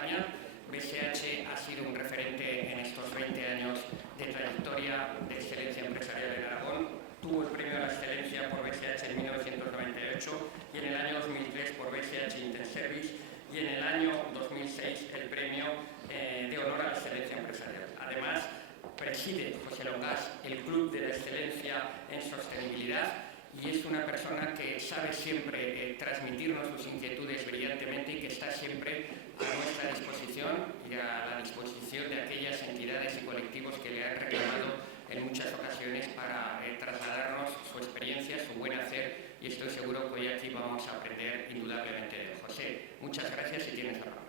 España. BSH ha sido un referente en estos 20 años de trayectoria de excelencia empresarial en Aragón. Tuvo el premio a la excelencia por BSH en 1998 y en el año 2003 por BSH Interservice y en el año 2006 el premio de honor a la excelencia empresarial. Además, preside José Longas el Club de la Excelencia en Sostenibilidad y es una persona que sabe siempre transmitirnos sus inquietudes brillantemente y que está siempre a nuestra disposición y a la disposición de aquellas entidades y colectivos que le han reclamado en muchas ocasiones para trasladarnos su experiencia, su buen hacer, y estoy seguro que hoy aquí vamos a aprender indudablemente de él. José, muchas gracias y tienes la palabra.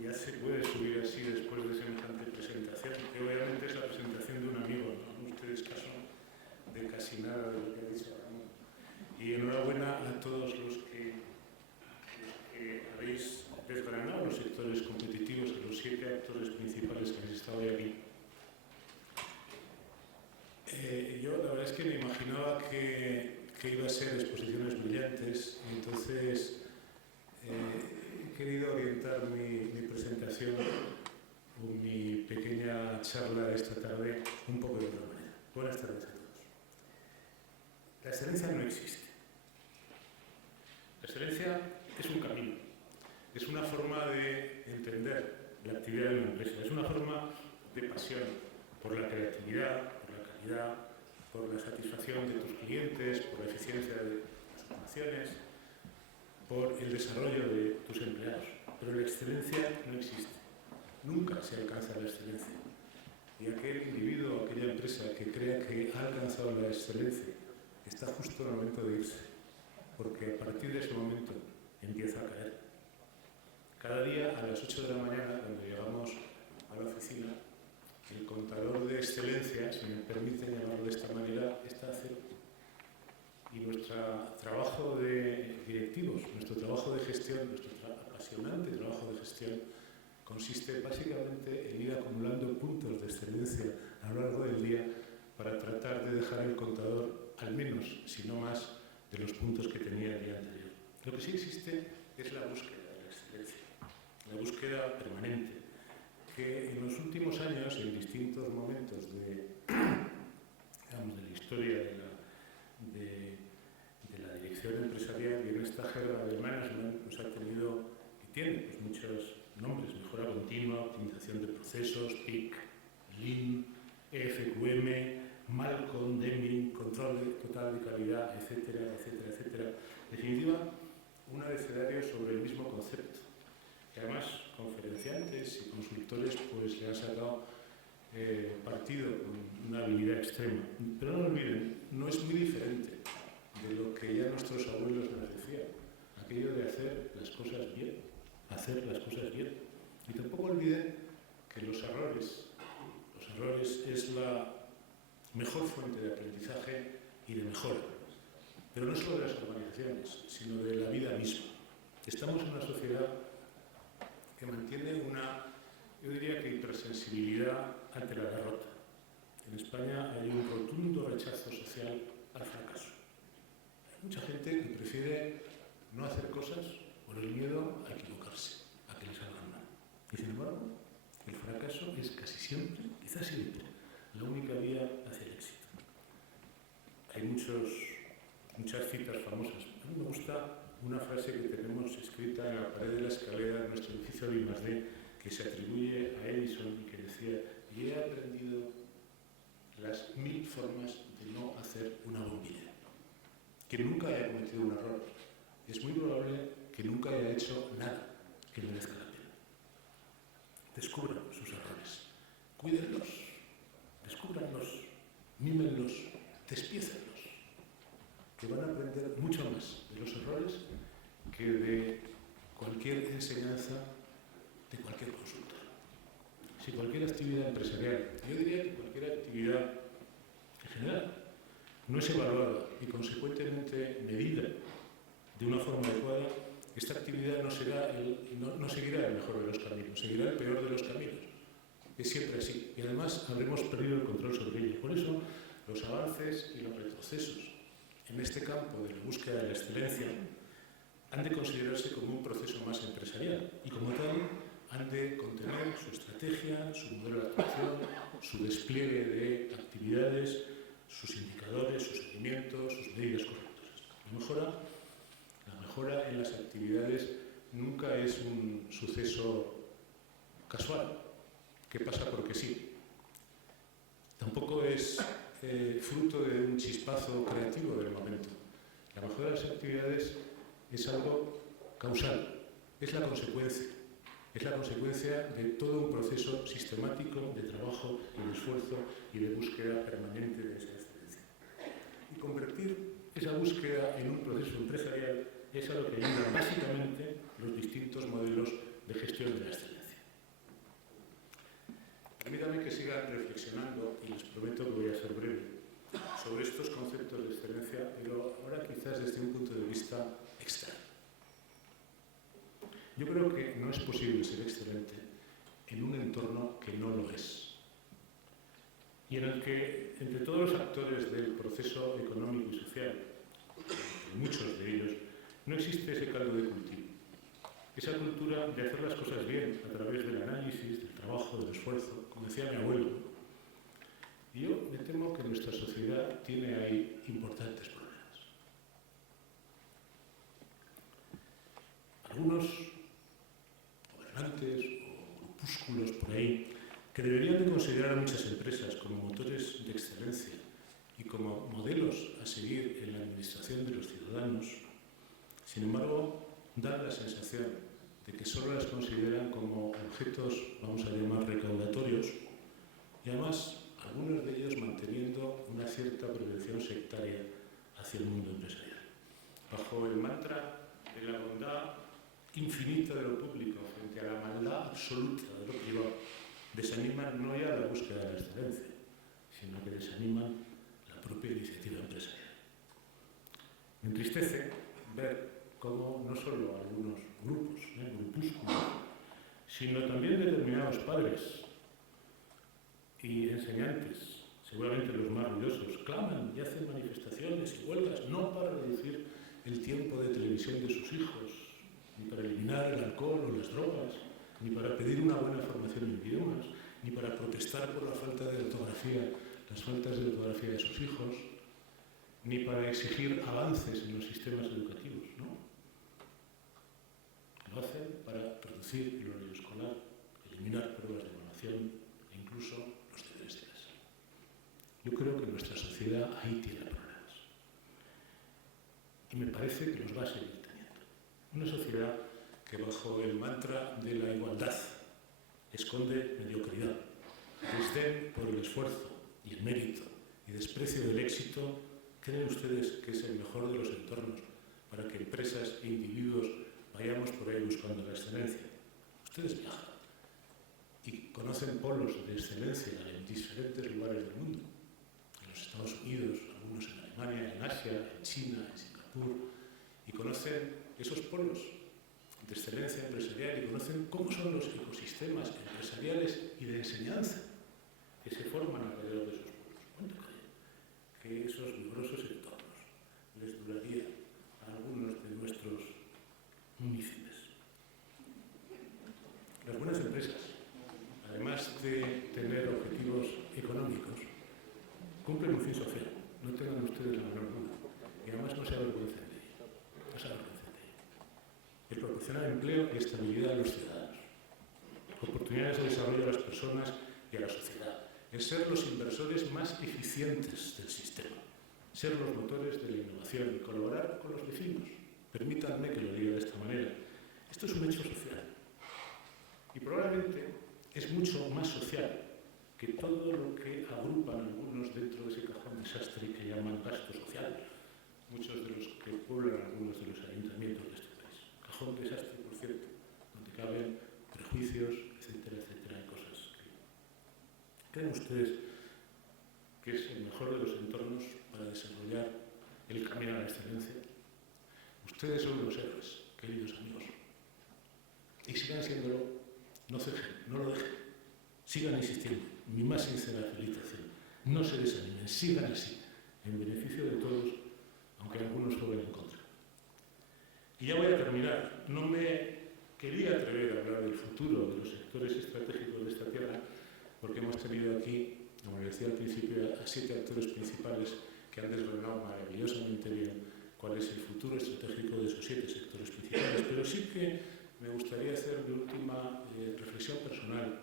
Ya se puede subir así después de semejante presentación, que obviamente es la presentación de un amigo, no hagan ustedes caso de casi nada de lo que ha dicho Ramón. Y enhorabuena a todos los que habéis desgranado los sectores competitivos, a los 7 actores principales que habéis estado hoy aquí. Yo la verdad es que me imaginaba que iba a ser exposiciones brillantes y entonces he querido orientar mi presentación o mi pequeña charla de esta tarde un poco de otra manera. Buenas tardes a todos. La excelencia no existe. La excelencia es un camino, es una forma de entender la actividad de una empresa, es una forma de pasión por la creatividad, por la calidad, por la satisfacción de tus clientes, por la eficiencia de las operaciones, por el desarrollo de tus empleados. Pero la excelencia no existe. Nunca se alcanza la excelencia. Y aquel individuo, aquella empresa que crea que ha alcanzado la excelencia, está justo en el momento de irse. Porque a partir de ese momento empieza a caer. Cada día a las 8 de la mañana, cuando llegamos a la oficina, el contador de excelencia, si me permiten llamarlo de esta manera, está a cero. Y nuestro trabajo de directivos, nuestro trabajo de gestión, nuestro apasionante trabajo de gestión, consiste básicamente en ir acumulando puntos de excelencia a lo largo del día para tratar de dejar el contador al menos, si no más, de los puntos que tenía el día anterior. Lo que sí existe es la búsqueda de la excelencia, la búsqueda permanente, que en los últimos años, en distintos momentos de la historia de la dirección empresarial y en esta jerga del management, pues ha tenido y tiene pues, muchos nombres: mejora continua, optimización de procesos, TIC, Lean, EFQM, Malcolm, Deming, control total de calidad, etcétera, etcétera, etcétera. En definitiva, un abecedario sobre el mismo concepto, que además conferenciantes y consultores pues le han sacado partido con una habilidad extrema. Pero no lo olviden, no es muy diferente de lo que ya nuestros abuelos nos decían, aquello de hacer las cosas bien, hacer las cosas bien. Y tampoco olviden que los errores es la mejor fuente de aprendizaje y de mejora, pero no solo de las organizaciones, sino de la vida misma. Estamos en una sociedad que mantiene una, yo diría que hipersensibilidad ante la derrota. En España hay un rotundo rechazo social al fracaso. Hay mucha gente que prefiere no hacer cosas por el miedo a equivocarse, a que les salgan mal. Y sin embargo, el fracaso es casi siempre, quizás siempre, la única vía hacia el éxito. Hay muchas citas famosas. A mí me gusta una frase que tenemos escrita en la pared de la escalera de nuestro edificio de I+D, que se atribuye a Edison y que decía: y he aprendido las 1000 formas de no hacer una bombilla. Quien nunca haya cometido un error, es muy probable que nunca haya hecho nada que merezca la pena. Descubran sus errores, cuídenlos, descúbranlos, mímenlos, despiécenlos, que van a aprender mucho más de los errores que de cualquier enseñanza de cualquier consultor. Si cualquier actividad empresarial, yo diría que cualquier actividad en general, no es evaluada y consecuentemente medida de una forma adecuada, esta actividad no seguirá el mejor de los caminos, seguirá el peor de los caminos. Es siempre así. Y además habremos perdido el control sobre ello. Por eso, los avances y los retrocesos en este campo de la búsqueda de la excelencia han de considerarse como un proceso más empresarial y, como tal, han de contener su estrategia, su modelo de actuación, su despliegue de actividades, sus indicadores, sus seguimientos, sus medidas correctoras. La mejora en las actividades nunca es un suceso casual, que pasa porque sí. Tampoco es fruto de un chispazo creativo del momento. La mejora de las actividades es algo causal, es la consecuencia. Es la consecuencia de todo un proceso sistemático de trabajo y de esfuerzo y de búsqueda permanente de esa excelencia. Y convertir esa búsqueda en un proceso empresarial es a lo que ayudan básicamente los distintos modelos de gestión de la excelencia. Permítanme que siga reflexionando, y les prometo que voy a ser breve, sobre estos conceptos de excelencia, pero ahora quizás desde un punto de vista externo. Yo creo que no es posible ser excelente en un entorno que no lo es, y en el que, entre todos los actores del proceso económico y social, y muchos de ellos, no existe ese caldo de cultivo. Esa cultura de hacer las cosas bien a través del análisis, del trabajo, del esfuerzo, como decía mi abuelo. Y yo me temo que nuestra sociedad tiene ahí importantes problemas. Algunos gobernantes o grupúsculos por ahí que deberían de considerar a muchas empresas como motores de excelencia y como modelos a seguir en la administración de los ciudadanos, sin embargo, dan la sensación de que solo las consideran como objetos, vamos a llamar, recaudatorios, y además algunos de ellos manteniendo una cierta prevención sectaria hacia el mundo empresarial. Bajo el mantra de la bondad infinita de lo público frente a la maldad absoluta de lo privado, desaniman no ya la búsqueda de la excelencia, sino que desaniman la propia iniciativa empresarial. Me entristece ver cómo no solo algunos grupos, grupúsculos, sino también determinados padres y enseñantes, seguramente los más ruidosos, claman y hacen manifestaciones y huelgas, no para reducir el tiempo de televisión de sus hijos, ni para eliminar el alcohol o las drogas, ni para pedir una buena formación en idiomas, ni para protestar por la falta de ortografía, las faltas de ortografía de sus hijos, ni para exigir avances en los sistemas educativos, ¿no? Lo hacen para reducir el horario escolar, eliminar pruebas de evaluación e incluso los deberes de casa. Yo creo que nuestra sociedad ahí tiene problemas. Y me parece que los va a seguir teniendo. Una sociedad que bajo el mantra de la igualdad esconde mediocridad, desdén por el esfuerzo y el mérito y desprecio del éxito. ¿Creen ustedes que es el mejor de los entornos para que empresas e individuos vayamos por ahí buscando la excelencia? Ustedes viajan y conocen polos de excelencia en diferentes lugares del mundo, en los Estados Unidos, algunos en Alemania, en Asia, en China, en Singapur, y conocen esos polos de excelencia empresarial y conocen cómo son los ecosistemas empresariales y de enseñanza que se forman alrededor de esos polos. ¿Cuánto creen que esos numerosos entornos les duraría a algunos de nuestros municipios? Las buenas empresas, además de tener objetivos económicos, cumplen un fin social. No tengan ustedes la menor duda. Y además no se avergüencen de ello. No se avergüencen de ello. El proporcionar empleo y estabilidad a los ciudadanos, oportunidades de desarrollo a las personas y a la sociedad, el ser los inversores más eficientes del sistema, ser los motores de la innovación y colaborar con los vecinos. Permítanme que lo diga de esta manera. Esto es un hecho social. Y probablemente es mucho más social que todo lo que agrupan algunos dentro de ese cajón desastre que llaman gasto social, muchos de los que pueblan algunos de los ayuntamientos de este país. Cajón desastre, por cierto, donde caben prejuicios, etcétera, etcétera, y cosas que... ¿Creen ustedes que es el mejor de los entornos para desarrollar el camino a la excelencia? Ustedes son los héroes, queridos amigos. Y sigan siéndolo, no cejen, no lo dejen. sigan insistiendo. Mi más sincera felicitación. No se desanimen, sigan así, en beneficio de todos, aunque algunos jueguen en contra. Y ya voy a terminar. No me quería atrever a hablar del futuro de los sectores estratégicos de esta tierra, porque hemos tenido aquí, como les decía al principio, a 7 actores principales que han desgranado maravillosamente bien cuál es el futuro estratégico de esos 7 sectores principales. Pero sí que me gustaría hacer de última reflexión personal,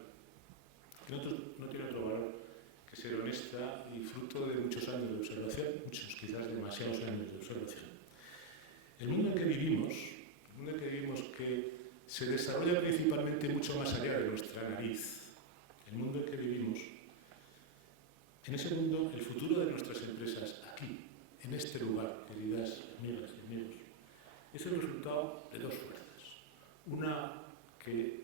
que no tiene otro valor que ser honesta y fruto de muchos años de observación, muchos, quizás demasiados años de observación. El mundo en que vivimos, que se desarrolla principalmente mucho más allá de nuestra nariz, el mundo en que vivimos, en ese mundo el futuro de nuestras empresas aquí, en este lugar, queridas amigas y amigos, es el resultado de 2 fuerzas. Una que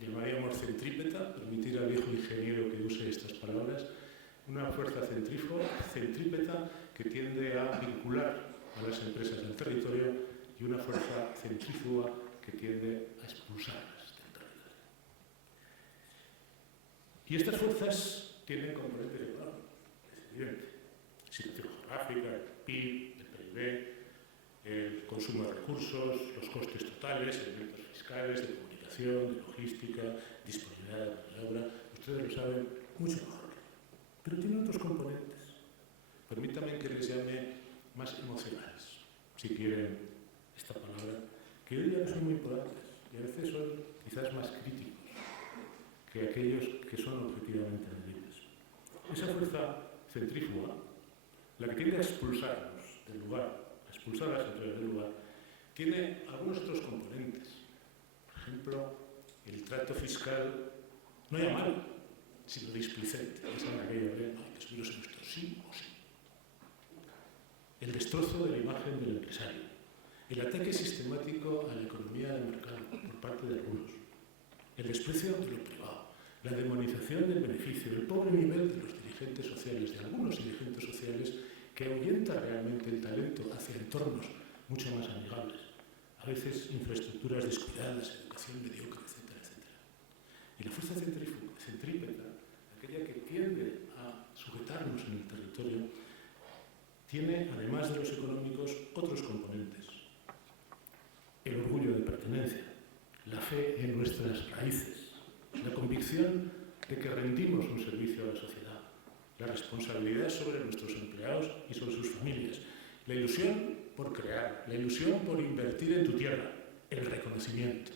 llamaríamos centrípeta, permitir al viejo ingeniero que use estas palabras, una fuerza centrípeta que tiende a vincular a las empresas del territorio y una fuerza centrífuga que tiende a expulsarlas del territorio. Y estas fuerzas tienen componentes económicos, es evidente. Situación geográfica, el PIB, el PIB, el consumo de recursos, los costes totales, elementos fiscales, de comunicación, de logística, disponibilidad de mano de obra. Ustedes lo saben mucho mejor. Pero tiene otros componentes. Permítanme que les llame más emocionales, si quieren esta palabra, que hoy día son muy importantes y a veces son quizás más críticos que aquellos que son objetivamente medibles. Esa fuerza centrífuga, la que tiende a expulsarnos del lugar, a expulsar a las empresas del lugar, tiene algunos otros componentes. Por ejemplo, el trato fiscal no ya malo, sino displicente. Esa es aquella de hay que subir los impuestos sí o sí. El destrozo de la imagen del empresario. El ataque sistemático a la economía de mercado por parte de algunos. El desprecio de lo privado. La demonización del beneficio. El pobre nivel de los dirigentes sociales, de algunos dirigentes sociales, que ahuyenta realmente el talento hacia entornos mucho más amigables. A veces infraestructuras descuidadas, educación mediocre, etcétera, etcétera. Y la fuerza centrípeta, aquella que tiende a sujetarnos en el territorio, tiene, además de los económicos, otros componentes. El orgullo de pertenencia, la fe en nuestras raíces, la convicción de que rendimos un servicio a la sociedad, la responsabilidad sobre nuestros empleados y sobre sus familias, la ilusión por crear, la ilusión por invertir en tu tierra, el reconocimiento.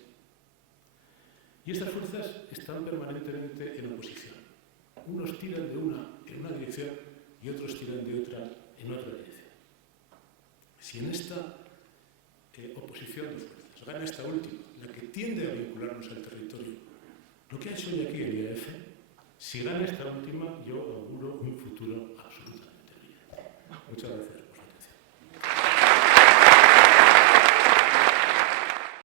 Y estas fuerzas están permanentemente en oposición. Unos tiran de una en una dirección y otros tiran de otra en otra dirección. Si en esta oposición de fuerzas gana esta última, la que tiende a vincularnos al territorio, lo que ha hecho hoy aquí el IAF, si gana esta última, yo auguro un futuro absolutamente brillante. Muchas gracias.